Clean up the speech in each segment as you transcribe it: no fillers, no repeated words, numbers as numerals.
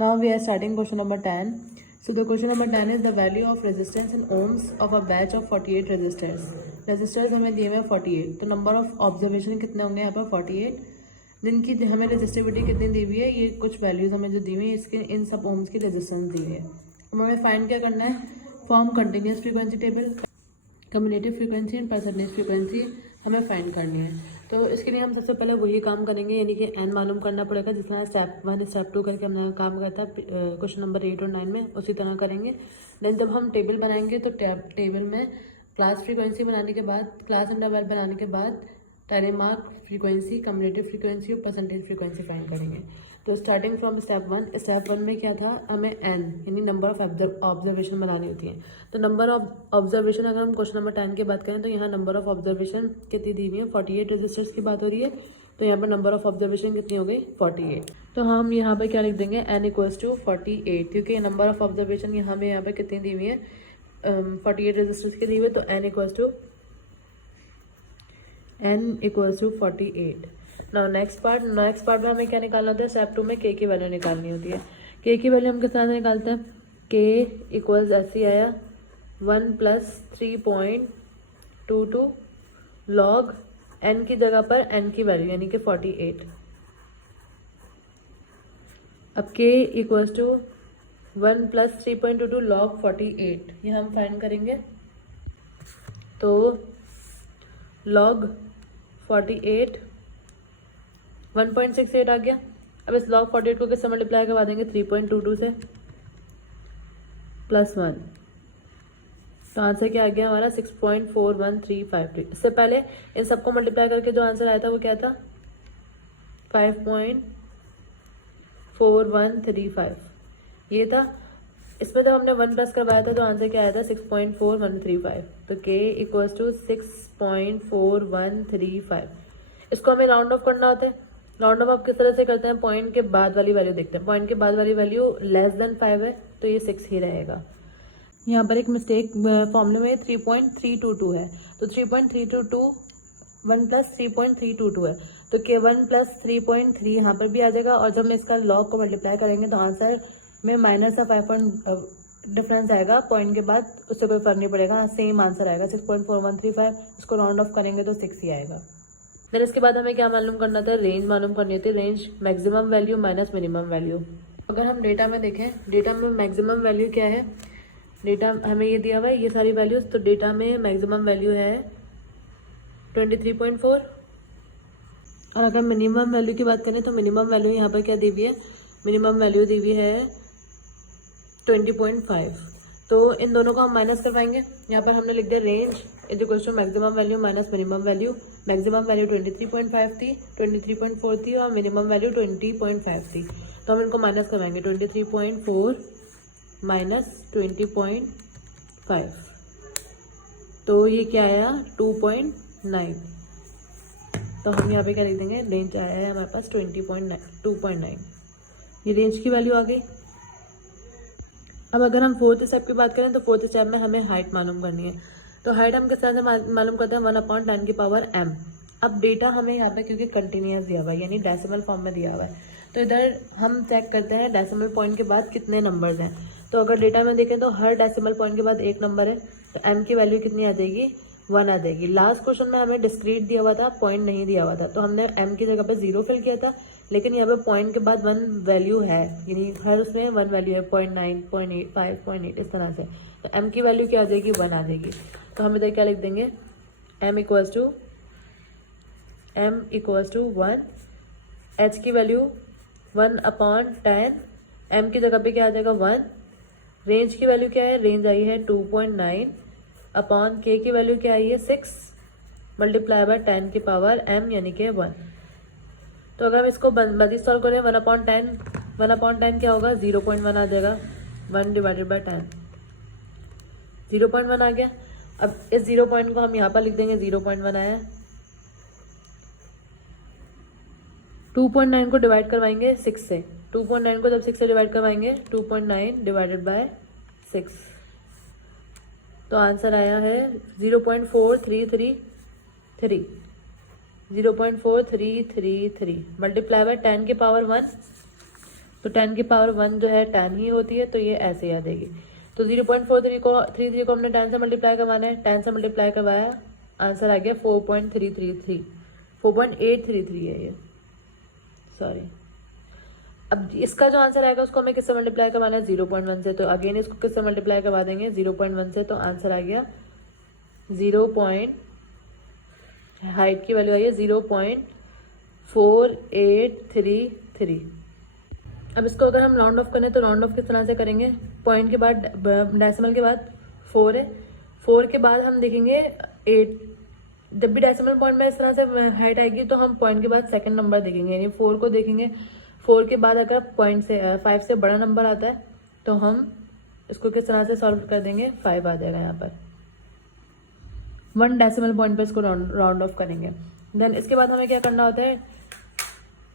Now we are starting question number 10. So the question number 10 is the value of resistance in ohms of a batch of 48 resistors. Resistors हमें दिए हुए 48, तो number of observation कितने होंगे यहाँ पर 48, जिनकी हमें रेजिस्टिविटी कितनी दी हुई है, ये कुछ वैल्यूज हमें जो दी हुई है, इसके इन सब ओम्स की रेजिस्टेंस दी हुई है। अब हमें फाइंड क्या करना है, form continuous frequency table, cumulative frequency and percentage frequency हमें फाइंड करनी है। तो इसके लिए हम सबसे पहले वही काम करेंगे, यानी कि एन मालूम करना पड़ेगा, जिस तरह स्टेप 1 स्टेप 2 करके हमने काम किया था क्वेश्चन नंबर 8 और 9 में, उसी तरह करेंगे। देन जब हम टेबल बनाएंगे तो टेबल में क्लास फ्रीक्वेंसी बनाने के बाद, क्लास इंटरवल बनाने के बाद time mark frequency, cumulative frequency और परसेंटेज फ्रीक्वेंसी फाइंड करेंगे। तो स्टार्टिंग फ्रॉम स्टेप वन में क्या था, हमें एन यानी नंबर ऑफ ऑब्जर्वेशन बनानी होती है। तो नंबर ऑफ ऑब्जर्वेशन अगर हम क्वेश्चन नंबर 10 की बात करें तो यहाँ नंबर ऑफ ऑब्जर्वेशन कितनी दी हुई है, 48 रजिस्टर्स की बात हो रही है। तो यहाँ पर नंबर ऑफ ऑब्जर्वेशन कितनी हो गई, 48। तो हम यहाँ पर क्या लिख देंगे, एन इक्वल्स टू 48, क्योंकि नंबर ऑफ ऑब्जर्वेशन यहाँ पर कितनी दी हुई है, 48 रजिस्टर्स की दी हुई है। तो N equals to 48। Now next part में हमें क्या निकालना होता है, स्टेप 2 में के की वैल्यू निकालनी होती है। के की वैल्यू हम किस तरह से निकालते हैं, के इक्वल्स ऐसे आया 1 + 3.22 लॉग एन की जगह पर एन की वैल्यू यानी कि 48। अब के इक्वल्स टू 1 + 3.22 लॉग 48, ये हम फाइंड करेंगे। तो लॉग 48 1.68 आ गया। अब इस log 48 को किससे मल्टीप्लाई करवा देंगे, 3.22 से +1, तो आंसर क्या आ गया हमारा 6.41353। इससे पहले इन सबको मल्टीप्लाई करके जो आंसर आया था वो क्या था, 5.4135 ये था। इसमें जब हमने 1 प्लस करवाया था तो आंसर क्या आया था, 6.4135। तो k इक्वल्स टू 6.4135। इसको हमें राउंड ऑफ करना होता है। राउंड ऑफ आप किस तरह से करते हैं, पॉइंट के बाद वाली वैल्यू देखते हैं। पॉइंट के बाद वाली वैल्यू लेस देन 5 है तो ये 6 ही रहेगा। यहाँ पर एक मिस्टेक फॉर्मूले में 3.322 है, तो 3.322 1 + 3.322 है, तो के 1 + 3.3 यहाँ पर भी आ जाएगा। और जब मैं इसका लॉग को मल्टीप्लाई करेंगे तो आंसर में -5 डिफरेंस आएगा पॉइंट के बाद, उससे कोई फर्क नहीं पड़ेगा, सेम आंसर आएगा 6.4135। इसको राउंड ऑफ करेंगे तो 6 ही आएगा। फिर इसके बाद हमें क्या मालूम करना था, रेंज मालूम करनी होती है। Range maximum value minus minimum value. अगर हम डेटा में देखें, डेटा में मैक्सिमम वैल्यू क्या है, डेटा हमें ये दिया हुआ है ये सारी वैल्यूज, तो डेटा में मैक्सिमम वैल्यू है 23.4। और अगर मिनिमम वैल्यू की बात करें तो मिनिमम वैल्यू यहाँ पर क्या दी हुई है, मिनिमम वैल्यू दी हुई है 20.5। तो इन दोनों को हम माइनस करवाएंगे। यहाँ पर हमने लिख दिया range is equal to maximum value minus minimum value. Maximum value 23.5 थी, 23.4 थी और मिनिमम वैल्यू 20.5 थी। तो हम इनको माइनस करवाएंगे, 23.4 माइनस 20.5, तो ये क्या आया 2.9। तो हम यहाँ पे क्या लिख देंगे, रेंज आया है हमारे पास 2.9। ये रेंज की वैल्यू आ गई। अब अगर हम फोर्थ स्टेप की बात करें तो फोर्थ स्टेप में हमें हाइट मालूम करनी है। तो हाइट हम किस तरह से मालूम करते हैं, 1/10⁻m। अब डेटा हमें यहाँ पे क्योंकि कंटिन्यूस दिया हुआ है यानी डेसिमल फॉर्म में दिया हुआ है, तो इधर हम चेक करते हैं डेसिमल पॉइंट के बाद कितने नंबर्स हैं। तो अगर डेटा में देखें तो हर डेसिमल पॉइंट के बाद एक नंबर है, तो m की वैल्यू कितनी आ जाएगी, 1 आ जाएगी। लास्ट क्वेश्चन में हमें डिस्क्रीट दिया हुआ था, पॉइंट नहीं दिया हुआ था, तो हमने m की जगह पे 0 फिल किया था। लेकिन यहाँ पे पॉइंट के बाद 1 वैल्यू है, यानी हर उसमें 1 वैल्यू है, 0.9, 0.8, 5.8 इस तरह से। तो m की वैल्यू क्या आ जाएगी, 1 आ जाएगी। तो हम इधर क्या लिख देंगे, m इक्वल्स टू 1, h की वैल्यू 1/10, m की जगह पे क्या आ जाएगा 1। रेंज की वैल्यू क्या है, रेंज आई है 2.9 अपॉन k की वैल्यू क्या आई है 6 मल्टीप्लाई बाय 10 की पावर m यानी कि 1। तो अगर हम इसको मजीद सॉल्व करें 1/10 क्या होगा, 0.1 आ जाएगा। 1 डिवाइडेड बाय 10 0.1 आ गया। अब इस 0 पॉइंट को हम यहाँ पर लिख देंगे, 0.1 आया है। 2.9 को डिवाइड करवाएंगे 6 से, 2.9 को जब 6 से डिवाइड करवाएंगे 2.9 डिवाइडेड बाय 6, तो आंसर आया है 0.4333 0.4333 मल्टीप्लाई बाय 10 की पावर 1 तो 10 की पावर 1 जो है 10 ही होती है, तो ये ऐसे ही आ जाएगी। तो 0.43 को हमने 10 से मल्टीप्लाई करवाना है, 10 से मल्टीप्लाई करवाया, आंसर आ गया 4.333, 4.833 है ये, सॉरी। अब इसका जो आंसर आएगा उसको हमें किससे मल्टीप्लाई करवाना है, 0.1 से। तो अगेन इसको किससे मल्टीप्लाई करवा देंगे, 0.1 से। तो आंसर आ गया 0. हाइट की वैल्यू आई है 0.4833। अब इसको अगर हम राउंड ऑफ करें तो राउंड ऑफ किस तरह से करेंगे, पॉइंट के बाद डेसिमल के बाद 4 है, 4 के बाद हम देखेंगे 8। जब भी डेसिमल पॉइंट में इस तरह से हाइट आएगी तो हम पॉइंट के बाद सेकंड नंबर देखेंगे, यानी 4 को देखेंगे। 4 के बाद अगर पॉइंट से 5 से बड़ा नंबर आता है तो हम इसको किस तरह से सॉल्व कर देंगे, 5 आ जाएगा यहाँ पर। 1 डेसिमल पॉइंट पे इसको राउंड ऑफ करेंगे। देन इसके बाद हमें क्या करना होता है,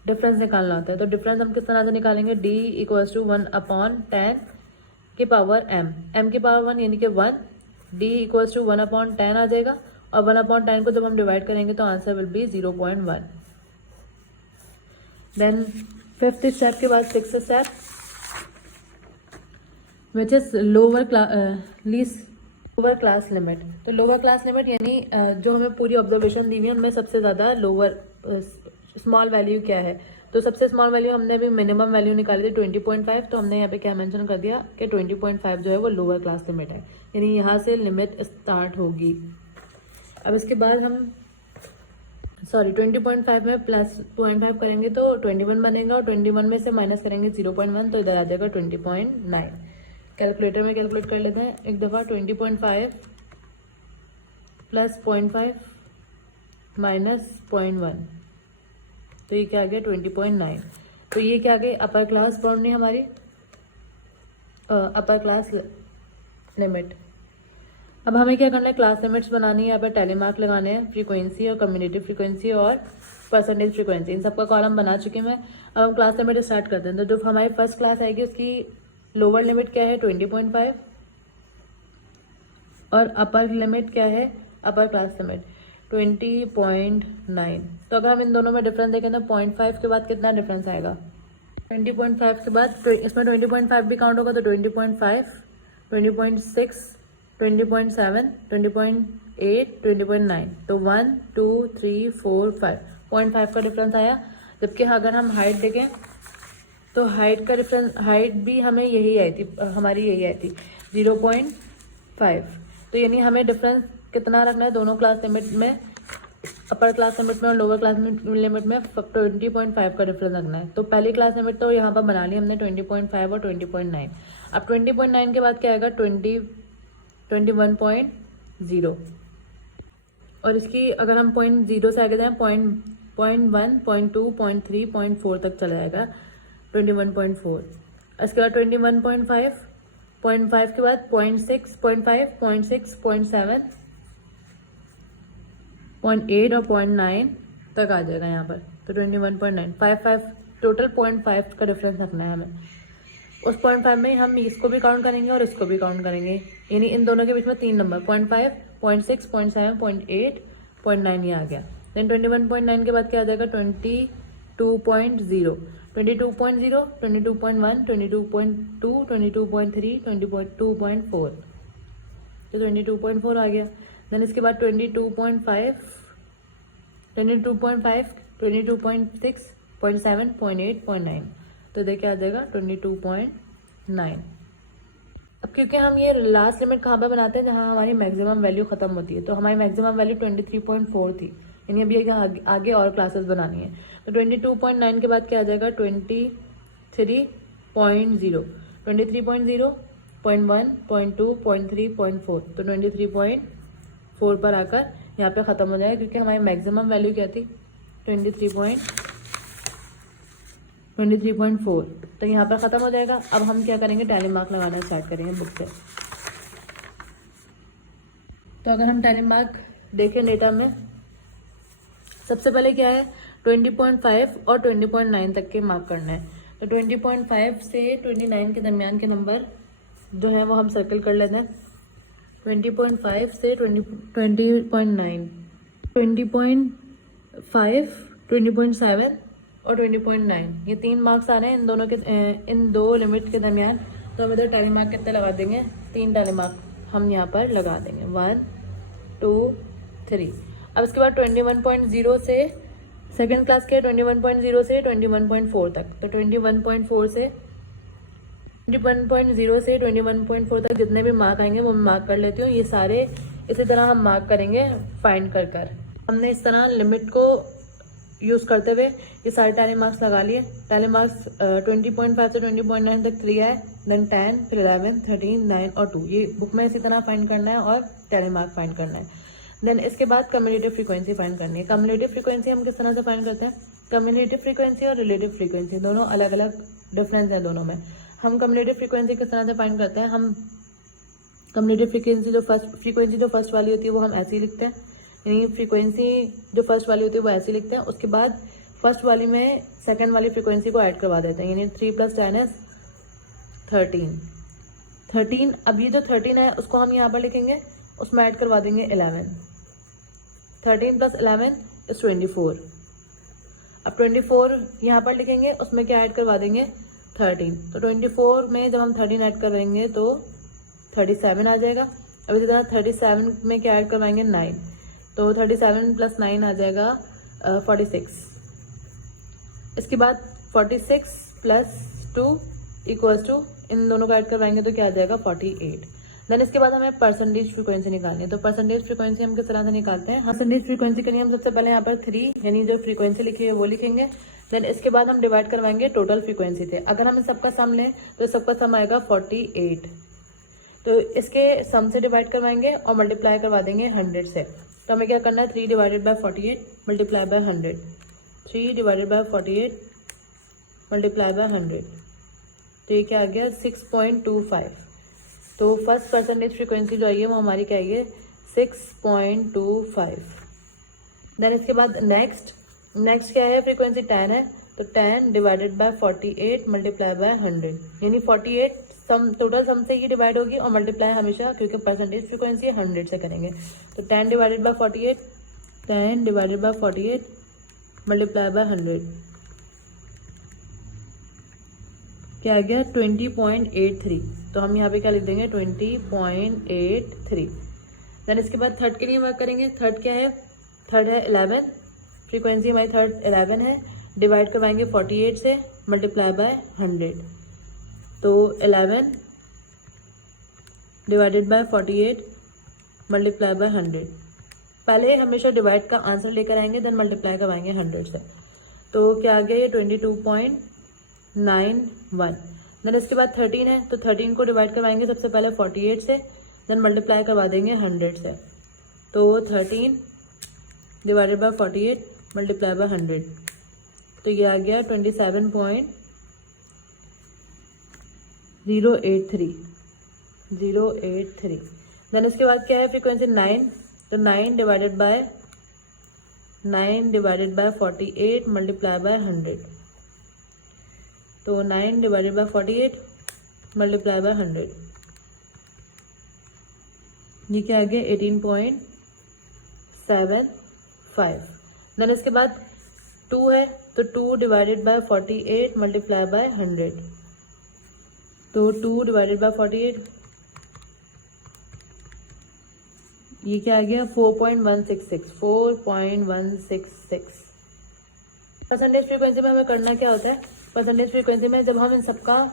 डिफरेंस निकालना होता है। तो डिफरेंस हम किस तरह से निकालेंगे, d = 1/10 की पावर m की पावर 1 यानी कि 1, d = 1/10 आ जाएगा। और 1/10 को जब हम डिवाइड करेंगे तो answer will be 0.1। Then 5th step के बाद 6th step, which is lower class limit. तो लोअर क्लास लिमिट यानी जो हमें पूरी ऑब्जर्वेशन दी हुई है उनमें सबसे ज़्यादा लोअर स्मॉल वैल्यू क्या है। तो सबसे स्मॉल वैल्यू हमने अभी मिनिमम वैल्यू निकाली थी 20.5। तो हमने यहाँ पे क्या मेंशन कर दिया कि 20.5 जो है वो लोअर क्लास लिमिट है, यानी यहाँ से लिमिट स्टार्ट होगी। अब इसके बाद हम 20.5 में प्लस 0.5 करेंगे तो 21 बनेगा, और 21 में से माइनस करेंगे 0.1 तो इधर आ जाएगा 20.9। कैलकुलेटर में कैलकुलेट कर लेते हैं एक दफ़ा। 20.5 प्लस 0.5 माइनस 0.1, तो ये क्या आ गया 20.9। तो ये क्या आ गई अपर क्लास बाउंड्री हमारी, अपर क्लास लिमिट। अब हमें क्या करना है, क्लास लिमिट्स बनानी है, यहाँ पर टैली मार्क लगाने हैं, फ्रीक्वेंसी और कम्युनिटी फ्रीक्वेंसी और परसेंटेज फ्रीक्वेंसी, इन सबका कॉलम बना चुके हैं मैं। अब हम क्लास लिमिट स्टार्ट करते हैं। तो जो हमारी फर्स्ट क्लास आएगी उसकी लोअर लिमिट क्या है 20.5 और अपर लिमिट क्या है, अपर क्लास लिमिट 20.9। तो अगर हम इन दोनों में डिफरेंस देखें तो 0.5 के बाद कितना डिफरेंस आएगा, 20.5 के बाद इसमें 20.5 भी काउंट होगा तो 20.5, 20.6, 20.7, 20.8, 20.9। तो 1, 2, 3, 4, 5, 0.5 का डिफरेंस आया। जबकि अगर हम हाइट देखें तो हाइट का डिफरेंस, हाइट भी हमें यही आई थी, हमारी यही आई थी 0.5। तो यानी हमें डिफरेंस कितना रखना है दोनों क्लास लिमिट में, अपर क्लास लिमिट में और लोअर क्लास लिमिट में 20.5 का डिफरेंस रखना है। तो पहली क्लास लिमिट तो यहाँ पर बना ली हमने 20.5 और 20.9। अब 20.9 के बाद क्या आएगा 21.0, और इसकी अगर हम 0.0 से आगे जाएँ 0.1, 0.2, 0.3, 0.4 तक चला जाएगा 21.4। इसके बाद 21.5, 0.5 के बाद 0.6, 0.5, 0.6, 0.7, 0.8 और 0.9 तक आ जाएगा यहाँ पर। तो 21.9, 5 टोटल 0.5 का डिफरेंस रखना है हमें। उस 0.5 में हम इसको भी काउंट करेंगे और इसको भी काउंट करेंगे, यानी इन दोनों के बीच में 3 नंबर 0.5, 0.6, 0.7, 0.8, 0.9 ये आ गया। देन 21.9 के बाद क्या आ जाएगा 22.0, 22.0, 22.1, 22.2, 22.3, 22.4, तो 22.4 आ गया। देन इसके बाद 22.5, 22.5, 22.6, 0.7, 0.8, 0.9, तो देखिए आ जाएगा 22.9। अब क्योंकि हम ये लास्ट लिमिट कहाँ पे बनाते हैं, जहाँ हमारी मैक्सिमम वैल्यू खत्म होती है, तो हमारी मैक्सिमम वैल्यू 23.4 थी, यानी अभी आगे और क्लासेस बनानी है। तो 22.9 के बाद क्या आ जाएगा 23.0, 23.0, 0.1, 0.2, 0.3, 0.4, तो 23.4 पर आकर यहाँ पे ख़त्म हो जाएगा, क्योंकि हमारी मैक्सिमम वैल्यू क्या थी 23.4, तो यहाँ पर ख़त्म हो जाएगा। अब हम क्या करेंगे, टैली मार्क लगाना स्टार्ट करेंगे बुक से। तो अगर हम टैली मार्क देखें डेटा में, सबसे पहले क्या है 20.5 और 20.9 तक के मार्क करना है। तो 20.5 से 29 के दरमियान के नंबर जो है वो हम सर्कल कर लेते हैं। 20.5 से 20.9, 20.5, 20.7, और 20.9, ये 3 मार्क्स आ रहे हैं इन दोनों के, इन दो लिमिट के दरमियान। तो हम इधर टैली मार्क कितने लगा देंगे, 3 टैली मार्क हम यहाँ पर लगा देंगे, 1 2 3। अब इसके बाद 21.0 से सेकेंड क्लास के 21.0 से 21.4 तक, तो 21.0 से 21.4 तक जितने भी मार्क आएंगे वो मैं मार्क कर लेती हूँ। ये सारे इसी तरह हम मार्क करेंगे फाइंड कर हमने इस तरह लिमिट को यूज़ करते हुए ये सारे टैली मार्क्स लगा लिए। टैली मार्क्स 20.5 से 20.9 तक 3 है, देन 10, फिर 11, 13, 9 और 2। ये बुक में इसी तरह फाइंड करना है और टैली मार्क फाइंड करना है। देन इसके बाद कम्युलेटिव फ्रीक्वेंसी फाइंड करनी है। कम्युलेटिव फ्रीक्वेंसी हम किस तरह से फाइंड करते हैं, कम्युलेटिव फ्रीक्वेंसी और रिलेटिव फ्रीक्वेंसी दोनों अलग अलग डिफरेंस है दोनों में। हम कम्युलेटिव फ्रीक्वेंसी किस तरह से फाइंड करते हैं, हम कम्युलेटिव फ्रीक्वेंसी जो फर्स्ट वाली होती है वो हम ऐसे ही लिखते हैं, यानी फ्रीक्वेंसी जो फर्स्ट वाली होती है वो ऐसे ही लिखते हैं। उसके बाद फर्स्ट वाली में सेकंड वाली फ्रीक्वेंसी को ऐड करवा देते हैं, यानी 3 + 10 = 13। अब ये जो 13 है उसको हम यहाँ पर लिखेंगे, उसमें ऐड करवा देंगे 11। 13 + 11 = 24। अब 24 यहाँ पर लिखेंगे, उसमें क्या ऐड करवा देंगे, 13। तो 24 में जब हम 13 ऐड करेंगे तो 37 आ जाएगा। अब इसी तरह 37 में क्या ऐड करवाएंगे, 9, तो 37 + 9 आ जाएगा 46। इसके बाद 46 + 2 = इन दोनों का ऐड करवाएंगे तो क्या आ जाएगा, 48। देन इसके बाद हमें परसेंटेज फ्रीक्वेंसी निकालनी है। तो परसेंटेज फ्रीक्वेंसी हम किस तरह से निकालते हैं, परसेंटेज फ्रीक्वेंसी के लिए हम सबसे पहले यहाँ पर 3 यानी जो फ्रीक्वेंसी लिखी है वो लिखेंगे। देन इसके बाद हम डिवाइड करवाएंगे टोटल फ्रीक्वेंसी से। अगर हम इन सबका सम लें तो सबका सम आएगा 48। तो इसके सम से डिवाइड करवाएंगे और मल्टीप्लाई करवा देंगे 100 से। तो हमें क्या करना है, 3 / 48 × 100, 3 / 48 × 100। तो ये क्या आ गया, 6.25। तो फर्स्ट परसेंटेज फ्रीक्वेंसी जो आई है वो हमारी क्या आई है, 6.25। देन इसके बाद नेक्स्ट क्या है, फ्रीक्वेंसी 10 है, तो 10 / 48 × 100, यानी 48 सम टोटल सम से ही डिवाइड होगी और मल्टीप्लाई हमेशा, क्योंकि परसेंटेज फ्रीक्वेंसी 100 से करेंगे। तो 10 / 48 × 100 क्या आ गया, 20.83। तो हम यहाँ पे क्या लिख देंगे, 20.83। देन इसके बाद थर्ड के लिए वर्क करेंगे। थर्ड क्या है, थर्ड है 11, फ्रीक्वेंसी हमारी थर्ड 11 है, डिवाइड करवाएंगे 48 से, मल्टीप्लाई बाय 100। तो 11 / 48 मल्टीप्लाई बाय 100। पहले हमेशा डिवाइड का आंसर लेकर आएंगे, देन मल्टीप्लाई करवाएंगे 100 से। तो क्या आ गया, ये 22.91। देन इसके बाद 13 है, तो 13 को डिवाइड करवाएंगे सबसे पहले 48 से, देन मल्टीप्लाई करवा देंगे 100 से। तो 13 / 48 मल्टीप्लाई बाय 100, तो ये आ गया 27.083। देन इसके बाद क्या है, फ्रीक्वेंसी 9, तो 9 / 48 मल्टीप्लाई बाय 100। तो 9 / 48 मल्टीप्लाई बाय 100, ये क्या आ गया, 18.75। देन इसके बाद 2 है, तो 2 / 48 मल्टीप्लाई बाय 100। तो 2 / 48, ये क्या आ गया, 4.166। परसेंटेज फ्रीक्वेंसी में हमें करना क्या होता है, परसेंटेज फ्रीक्वेंसी में जब हम इन सबका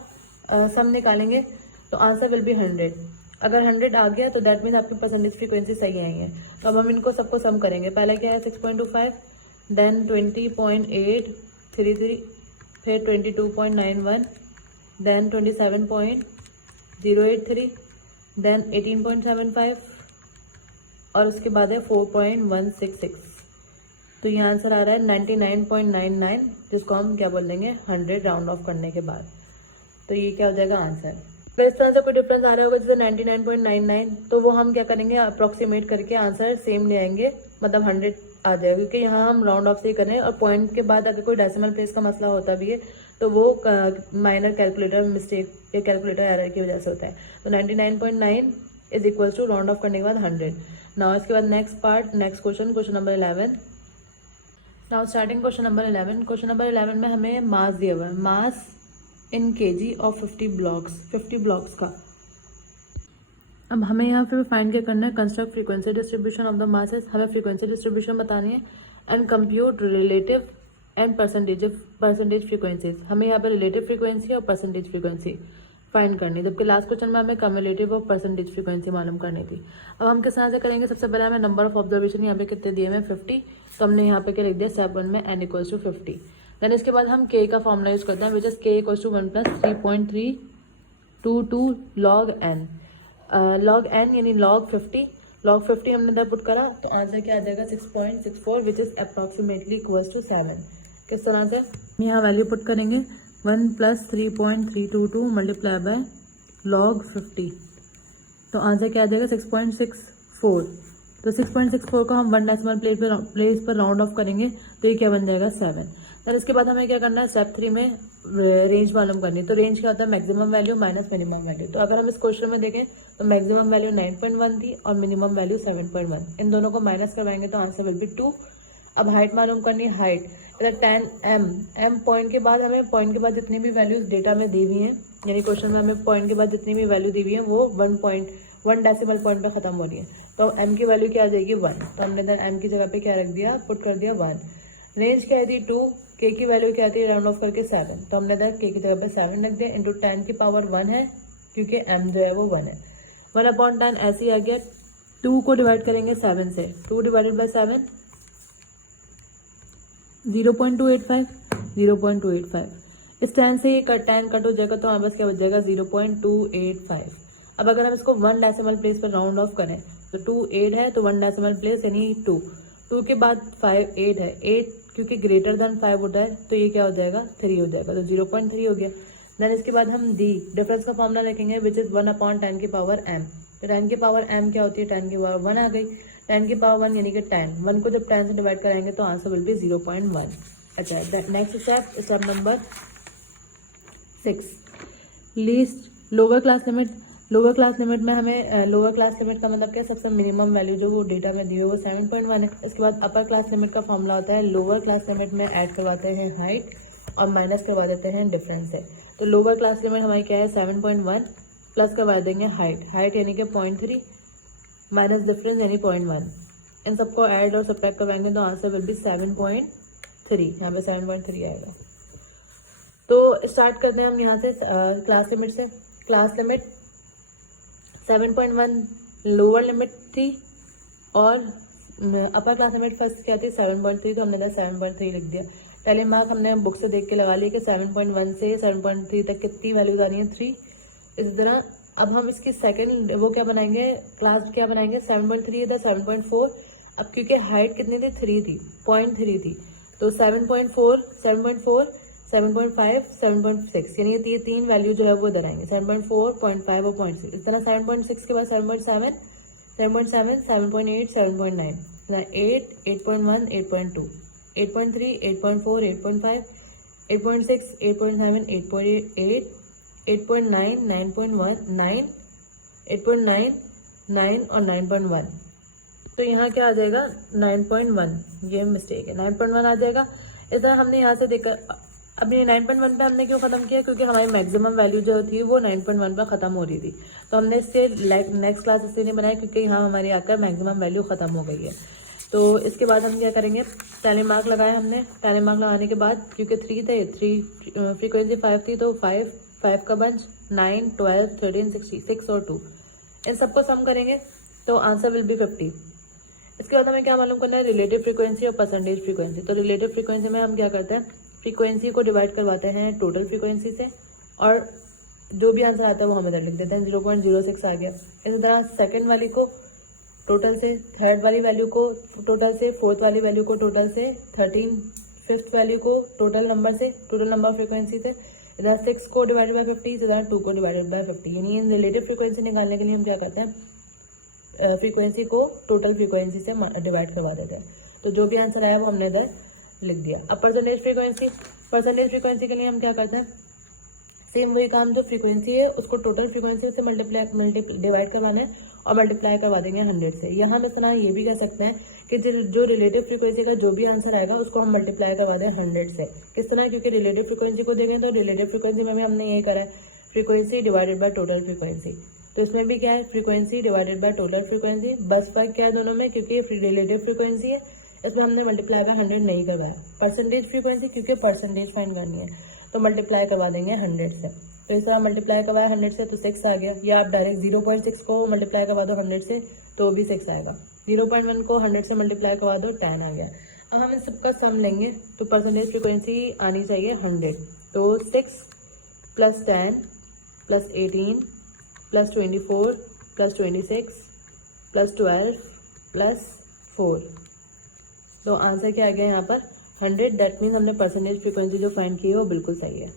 सम निकालेंगे तो आंसर विल बी 100। अगर 100 आ गया तो दैट मीन आपकी परसेंटेज फ्रीक्वेंसी सही आई है। तो अब हम इनको सबको सम करेंगे। पहले क्या है, 6.25, देन 20.833, फिर 22.91, देन 27.083, देन 18.75 और उसके बाद है 4.166। तो ये आंसर आ रहा है 99.99, जिसको हम क्या बोल देंगे, 100 राउंड ऑफ करने के बाद। तो ये क्या हो जाएगा आंसर। फिर इस तरह से कोई डिफरेंस आ रहा होगा जैसे 99.99, तो वो हम क्या करेंगे, अप्रॉक्सीमेट करके आंसर सेम ले आएंगे, मतलब 100 आ जाएगा, क्योंकि यहाँ हम राउंड ऑफ से ही कर रहे हैं। और पॉइंट के बाद अगर कोई डेसिमल प्लेस का मसला होता भी है तो वो माइनर कैलकुलेटर मिस्टेक या कैलकुलेटर एरर की वजह से होता है। तो 99.9 = राउंड ऑफ करने के बाद 100। नाउ इसके बाद next question number 11। Now starting question number 11। Question number 11 में हमें मास दिया हुआ है, मास इन केजी ऑफ 50 ब्लॉक्स का। अब हमें यहाँ पे फाइंड क्या करना है, construct frequency distribution of the masses. हमें फ्रीक्वेंसी डिस्ट्रीब्यूशन बतानी है and compute relative and percentage frequencies. हमें यहाँ पे रिलेटिव फ्रीक्वेंसी और परसेंटेज फ्रीक्वेंसी फाइंड करनी, जबकि लास्ट क्वेश्चन में हमें कम्युलेटिव और परसेंटेज फ्रीक्वेंसी मालूम करनी थी। अब हम किस तरह से करेंगे, सबसे पहले हमें नंबर ऑफ ऑब्जर्वेशन यहाँ पे कितने दिए हुए 50, तो हमने यहाँ पे क्या लिख दिया स्टेप 1 में n इक्वल्स टू 50। देन इसके बाद हम k का फॉर्मूला यूज करते हैं, which is k equals to 1 plus 3.322 log n। log n यानी log 50 हमने इधर पुट करा तो आंसर क्या आ जाएगा 6.64 which is approximately equals to 7। किस तरह से यहाँ वैल्यू पुट करेंगे 1 प्लस 3.322 मल्टीप्लाई बाय log 50, तो आंसर क्या आ जाएगा 6.64। तो 6.64 को हम 1 डेसिमल प्लेस पर राउंड ऑफ करेंगे तो ये क्या बन जाएगा 7। फिर इसके बाद हमें क्या करना है, स्टेप 3 में रेंज मालूम करनी। तो रेंज क्या होता है, maximum value minus minimum value. तो अगर हम इस क्वेश्चन में देखें तो मैक्सिमम वैल्यू 9.1 थी और मिनिमम वैल्यू 7.1। इन दोनों को माइनस करवाएंगे तो आंसर विल बी 2। अब हाइट मालूम करनी है, हाइट 10 m पॉइंट के बाद हमें पॉइंट के बाद जितनी भी वैल्यूज डेटा में दी हुई हैं, यानी क्वेश्चन में हमें पॉइंट के बाद जितनी भी वैल्यू दी हुई है वो 1 डेसिमल पॉइंट पे खत्म हो रही है। तो m की वैल्यू क्या आ जाएगी 1, तो हमने देन m की जगह पे क्या रख दिया, पुट कर दिया 1। रेंज क्या थी 2, k की वैल्यू क्या थी राउंड ऑफ करके 7, तो हमने देन k की जगह पे 7 रख दिया इंटू 10 की पावर 1 है क्योंकि m जो है वो 1 है। 1/10 ऐसे ही आ गया। 2 को डिवाइड करेंगे 7 से, 2 डिवाइडेड बाई 7 0.285। इस 10 से ये 10 कट हो जाएगा तो हमारे पास क्या बच जाएगा 0.285। अब अगर हम इसको 1 डेसिमल प्लेस पर राउंड ऑफ करें तो 2 8 है तो 1 डेसिमल प्लेस यानी 2 के बाद 5 8 है, 8 क्योंकि ग्रेटर देन 5 होता है तो ये क्या हो जाएगा 3 हो जाएगा, तो 0.3 हो गया। देन इसके बाद हम डी डिफरेंस का फॉर्मूला लिखेंगे विच इज 1/10 की पावर m। तो 10 की पावर m क्या होती है, 10 की पावर 1 आ गई। 10 की पावर 1 यानी कि 10, 1 को जब 10 से डिवाइड कराएंगे तो आंसर विल बी 0.1। अच्छा, next step number 6, least lower class limit. Lower class limit में हमें लोअर क्लास लिमिट का मतलब क्या, सबसे मिनिमम वैल्यू जो वो डेटा में दी हुई है वो 7.1 है। इसके बाद अपर क्लास लिमिट का फॉर्मूला होता है, लोअर क्लास लिमिट में ऐड करवाते हैं हाइट और माइनस करवा देते हैं डिफरेंस से। तो लोअर क्लास लिमिट हमारी क्या है 7.1 प्लस करवा देंगे हाइट यानी कि 0.3 माइनस डिफरेंस यानी 0.1। इन सबको ऐड और सब्ट्रैक्ट करवाएंगे तो आंसर विल बी 7.3। यहाँ पे 7.3 आएगा। तो स्टार्ट करते हैं हम यहाँ से क्लास लिमिट से। क्लास लिमिट 7.1 लोअर लिमिट थी और अपर क्लास लिमिट फर्स्ट क्या थी 7.3, तो हमने 7.3 लिख दिया। पहले मार्क हमने बुक से देख के लगा लिया कि 7.1 से 7.3 तक कितनी वैल्यूज आनी है 3। इसी तरह अब हम इसकी सेकंड वो क्या बनाएंगे, क्लास क्या बनाएंगे 7.3 इधर 7.4। अब क्योंकि हाइट कितनी थी 3 थी, 0.3 थी, तो 7.4 7.4 7.5 7.6 यानी ये तीन वैल्यू जो है वो इधर आएंगे 7.4 0.5 और 0.6। इस तरह 7.6 के बाद 7.7 7.7 7.8 7.9 8 8.1 8.2 8.3 8.4 8.5 8.6 8.7 8.8 8.9 9.1 9 8.9 9 और 9.1। तो यहाँ क्या आ जाएगा 9.1, ये मिस्टेक है 9.1 आ जाएगा। इस तरह हमने यहाँ से देखकर अब ये 9.1 पे हमने क्यों खत्म किया, क्योंकि हमारी मैक्सिमम वैल्यू जो थी वो 9.1 पर खत्म हो रही थी, तो हमने इससे नेक्स्ट क्लास इसलिए नहीं बनाया क्योंकि यहाँ हमारी आकर मैक्सिमम वैल्यू खत्म हो गई है। तो इसके बाद हम क्या करेंगे, टैली मार्क लगाया हमने। टैली मार्क लगाने के बाद क्योंकि 3 थे, 3 फ्रीक्वेंसी 5 थी तो 5 का बंच 9 12 13 66 और 2 इन सबको सम करेंगे तो आंसर विल बी 50। इसके बाद हमें क्या मालूम करना है, रिलेटिव फ्रीक्वेंसी और परसेंटेज फ्रीक्वेंसी। तो रिलेटिव फ्रीक्वेंसी में हम क्या करते हैं, फ्रीक्वेंसी को डिवाइड करवाते हैं टोटल फ्रीक्वेंसी से और जो भी आंसर आता है वो हम इधर लिख देते हैं। 0.06 आ गया। इसी तरह सेकंड वाली को टोटल से, थर्ड वाली वैल्यू को टोटल से, फोर्थ वाली वैल्यू को टोटल से, 13 फिफ्थ वैल्यू को टोटल नंबर से, टोटल नंबर ऑफ फ्रीक्वेंसी से। इधर 6 को डिवाइडेड बाय 50, इधर 2 को डिवाइडेड बाय 50। यानी इन रिलेटिव फ्रीक्वेंसी निकालने के लिए हम क्या करते हैं, फ्रीक्वेंसी को टोटल फ्रीक्वेंसी से डिवाइड करवा देते हैं। तो जो भी आंसर आया वो हमने इधर लिख दिया। अब परसेंटेज फ्रीक्वेंसी के लिए हम क्या करते हैं, सेम वही काम, जो फ्रीक्वेंसी है उसको टोटल फ्रीक्वेंसी से डिवाइड करवाना है और मल्टीप्लाई करवा देंगे 100 से। यहाँ हम इस तरह ये भी कह सकते हैं कि जो रिलेटिव फ्रीक्वेंसी का जो भी आंसर आएगा उसको हम मल्टीप्लाई करवा दें 100 से। किस तरह, क्योंकि रिलेटिव फ्रीक्वेंसी को देखें तो रिलेटिव फ्रीक्वेंसी में भी हमने यही करा है, frequency divided by total frequency. तो इसमें भी क्या है, frequency divided by total frequency. बस फर्क क्या है दोनों में, क्योंकि ये रिलेटिव फ्रीक्वेंसी है, इसमें हमने मल्टीप्लाई बाय 100 नहीं करवाया। परसेंटेज फ्रीक्वेंसी, क्योंकि परसेंटेज फाइंड करनी है तो मल्टीप्लाई करवा देंगे 100 से। तो इस तरह मल्टीप्लाई करवाया 100 से तो 6 आ गया, या आप डायरेक्ट 0.6 को मल्टीप्लाई करवा दो 100 से तो भी 6 आएगा। 0.1 को 100 से मल्टीप्लाई करवा दो 10 आ गया। अब हम इन सबका सम लेंगे तो परसेंटेज फ्रीक्वेंसी आनी चाहिए 100। तो 6 + 10 + 18 + 24 + 26 + 12 + 4। तो आंसर क्या आ गया यहाँ पर 100। दैट मीन्स हमने परसेंटेज फ्रीक्वेंसी जो फाइंड की है वो बिल्कुल सही है।